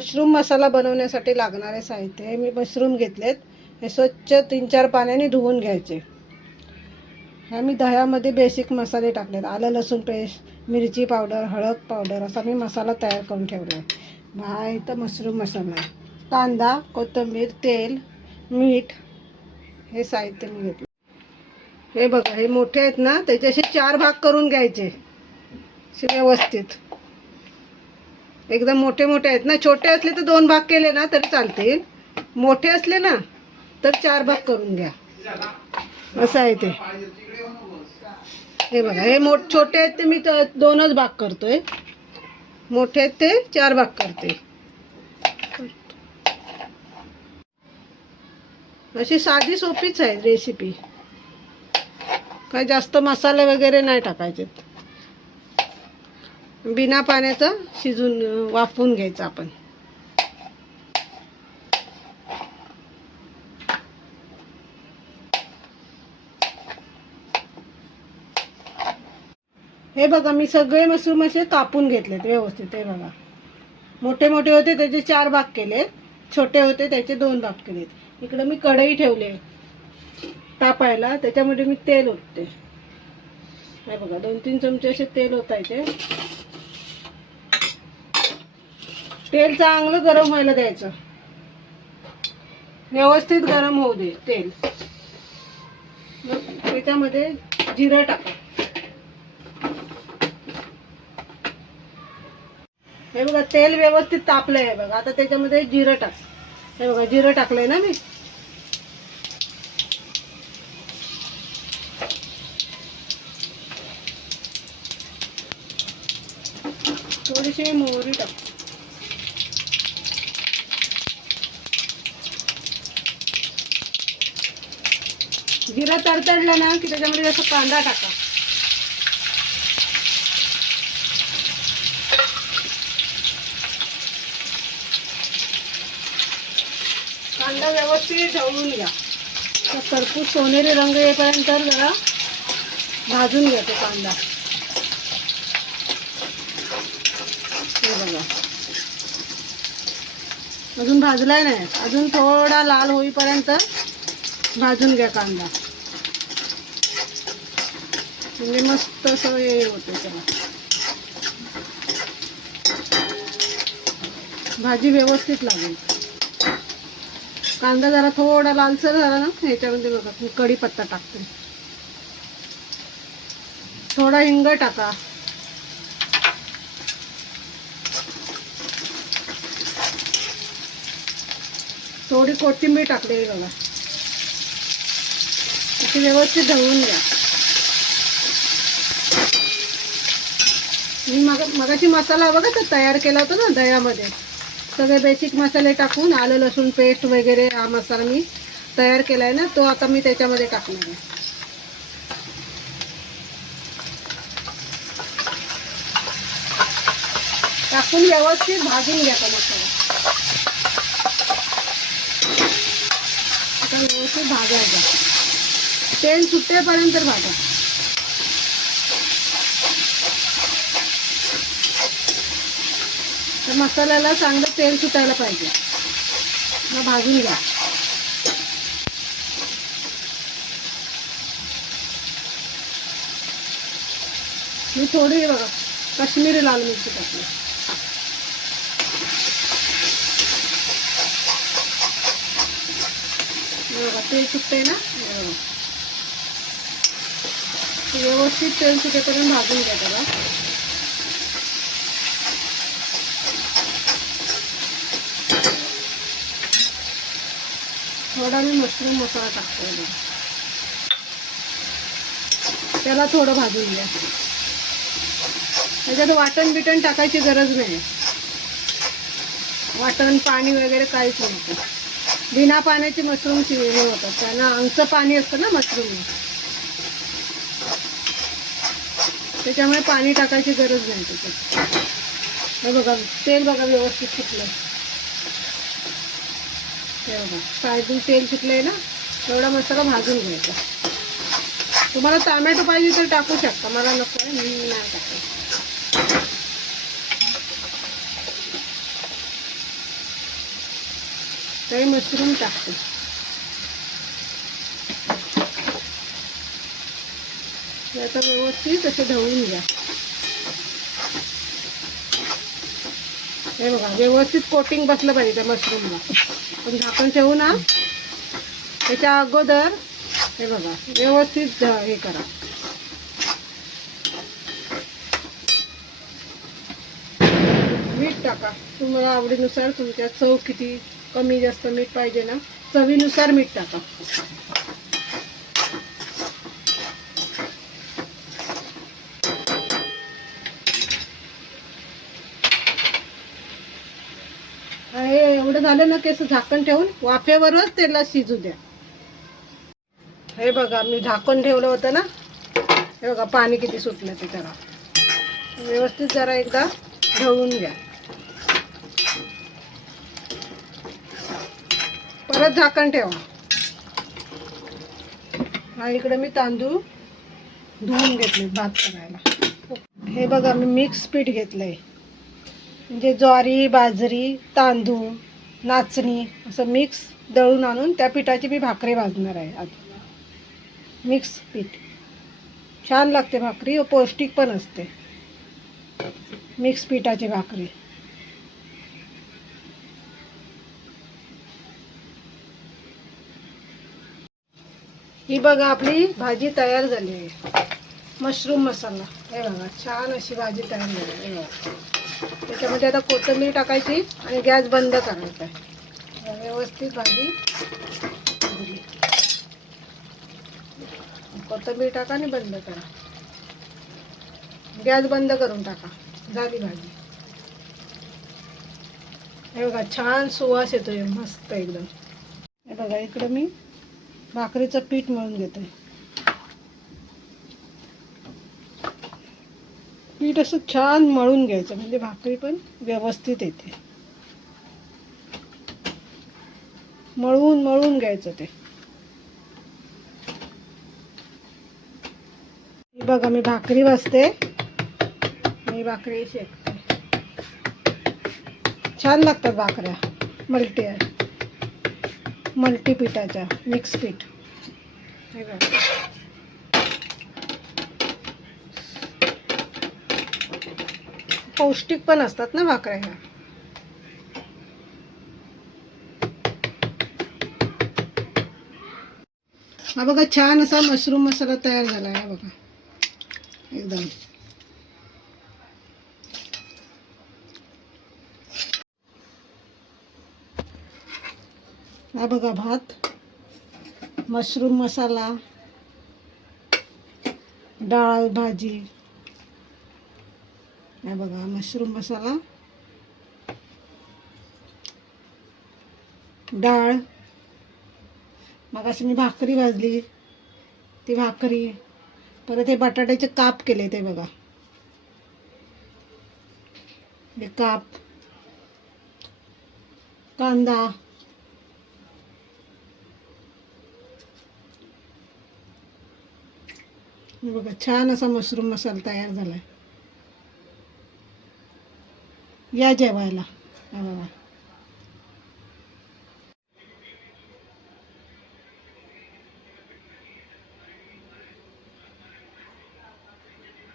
Mushroom मसाला बनवण्यासाठी लागणारे साहित्य हे मी मशरूम घेतलेत. हे स्वच्छ 3-4 पाण्याने धुवून घ्यायचे. ह्या मी दह्यामध्ये बेसिक मसाले टाकलेत. आलं लसूण पेस्ट, मिरची पावडर, हळद पावडर असा मी मसाला तयार करून ठेवला आहे. हा इथं मशरूम मसाला आहे. कांदा, कोथिंबीर, तेल, मीठ हे साहित्य मी घेतलं. हे बघा, हे मोठे आहेत ना, त्याचे असे 4 भाग करून घ्यायचे व्यवस्थित. एकदम मोठे मोठे आहेत ना, छोटे असले तर 2 भाग केले ना तरी चालतील. मोठे असले ना तर 4 भाग करून घ्या. असं आहे ते. हे बघा, हे छोटे आहेत ते मी 2च भाग करतोय. मोठे आहेत ते 4 भाग करते. अशी साधी सोपीच आहे रेसिपी. काय जास्त मसाले वगैरे नाही टाकायचे. बिना पाण्याचं शिजून वाफवून घ्यायचं आपण. हे बघा, मी सगळे मशरूम असे कापून घेतलेत व्यवस्थित. हे बघा, मोठे मोठे होते त्याचे 4 भाग केले, छोटे होते त्याचे 2 भाग केलेत. इकडे मी कढई ठेवले तापायला, त्याच्यामध्ये मी तेल ओतते. हे बघा, 2-3 चमचे असे तेल ओतायचे. तेल चांगलं गरम व्हायला द्यायचं. व्यवस्थित गरम होऊ दे तेल. मग त्याच्यामध्ये जिरं टाका. हे बघा, तेल व्यवस्थित तापलंय. हे बघा, आता त्याच्यामध्ये जिरं टाक. हे बघा, जिरं टाकलंय ना मी. थोडीशी मोहरी टाक. जिरा तडतडला ना की त्याच्यामध्ये जसं कांदा टाका. कांदा व्यवस्थित ढवळून घ्या. खरपूस सोनेरी रंग येईपर्यंत जरा भाजून घ्या तो कांदा. हे बघा, अजून भाजलाय नाही, अजून थोडा लाल होईपर्यंत भाजून घ्या कांदा. म्हणजे मस्त असं हे होते. त्याला भाजी व्यवस्थित लागेल. कांदा जरा थोडा लालसर झाला ना, ह्याच्यामध्ये बघा मी कढीपत्ता टाकते. थोडा हिंग टाका. थोडी कोथिंबीर टाकलेली बघा. इथे व्यवस्थित ढवळून घ्या. मी मगाशी मसाला बघा तर तयार केला होता ना दह्यामध्ये. सगळे बेसिक मसाले टाकून आलं लसूण पेस्ट वगैरे हा मसाला मी तयार केलाय ना, तो आता मी त्याच्यामध्ये टाकणार आहे. टाकून व्यवस्थित भाजून घ्या तो मसाला. आता व्यवस्थित भाजायचा. तेल सुटेपर्यंत भाजा. तर मसाल्याला चांगलं तेल सुटायला पाहिजे. मग भाजून घ्या. मी थोडी बघा काश्मीरी लाल मिरची टाकली. बघा, तेल सुटतंय ना. व्यवस्थित तेल सुटेपर्यंत भाजून घ्या त्याला. थोडा मी मशरूम मसाला टाकतोय. त्याला थोडं भाजून घ्या. त्याच्यात वाटण बिटण टाकायची गरज नाही. वाटण पाणी वगैरे काहीच नाही. बिना पाण्याची मशरूम शिजले होतात. त्यांना अंगचं पाणी असतं ना मशरूम, त्याच्यामुळे पाणी टाकायची गरज नाही त्याच्यात. हे बघा, तेल बघा व्यवस्थित सुटलं. हे बघा, साईडून तेल सुटलंय ना. एवढा मसाला भाजून घ्यायचा. तुम्हाला टोमॅटो पाहिजे तर टाकू शकता, मला नको आहे, मी नाही टाकायचं. ते मशरूम टाकते. हे आता व्यवस्थित असे ढवळून घ्या. हे बघा व्यवस्थित कोटिंग बसलं पाहिजे त्या मशरूमला. पण झाकण ठेवू ना, त्याच्या अगोदर हे बघा व्यवस्थित हे करा. मीठ टाका तुम्हाला आवडीनुसार. तुमच्या चव किती कमी जास्त मीठ पाहिजे ना, चवीनुसार मीठ टाका. हे एवढं झालं ना की असं झाकण ठेवून वाफेवरच त्याला शिजू द्या. हे बघा मी झाकण ठेवलं होतं ना, हे बघा पाणी किती सुटलं ते. जरा व्यवस्थित जरा एकदा ढवळून घ्या. परत झाकण ठेवा. हा इकडे मी तांदूळ धुवून घेतले भात करायला. हे बघा मी मिक्स पीठ घेतलंय, म्हणजे ज्वारी, बाजरी, तांदूळ, नाचणी असं मिक्स दळून आणून त्या पिठाची मी भाकरी भाजणार आहे आज. मिक्स पीठ छान लागते भाकरी व पौष्टिक पण असते. मिक्स पिठाची भाकरी. ही बघा आपली भाजी तयार झाली आहे. मशरूम मसाला. हे बघा छान अशी भाजी तयार झाली आहे. हे बघा त्याच्यामध्ये आता कोथिंबीर टाकायची आणि गॅस बंद करायचा आहे. व्यवस्थित भाजी भाजली. कोथिंबीर टाका आणि बंद करा. गॅस बंद करून टाका. झाली भाजी. हे बघा छान सुवास येतोय मस्त एकदम. हे बघा इकडं मी भाकरीचं पीठ मळून घेते. पीठ असं छान मळून घ्यायचं म्हणजे भाकरी पण व्यवस्थित येते. मळून मळून घ्यायचं ते. बघा मी भाकरी भाजते. मी भाकरी शेकते. छान लागतात भाकऱ्या. मल्टी पिठाच्या मिक्स पीठ. हे बघा पौष्टिक पण असतात ना भाकऱ्या ह्या. हा बघा छान असा मशरूम मसाला तयार झाला आहे. बघा एकदम. हा बघा भात, मशरूम मसाला, डाळ, भाजी. हा बघा मशरूम मसाला, डाळ. मग अशी मी भाकरी भाजली ती भाकरी. परत हे बटाट्याचे काप केले ते बघा. हे काप, कांदा. हे बघा छान असा मशरूम मसाला तयार झालाय. या जेवायला. हा बघा.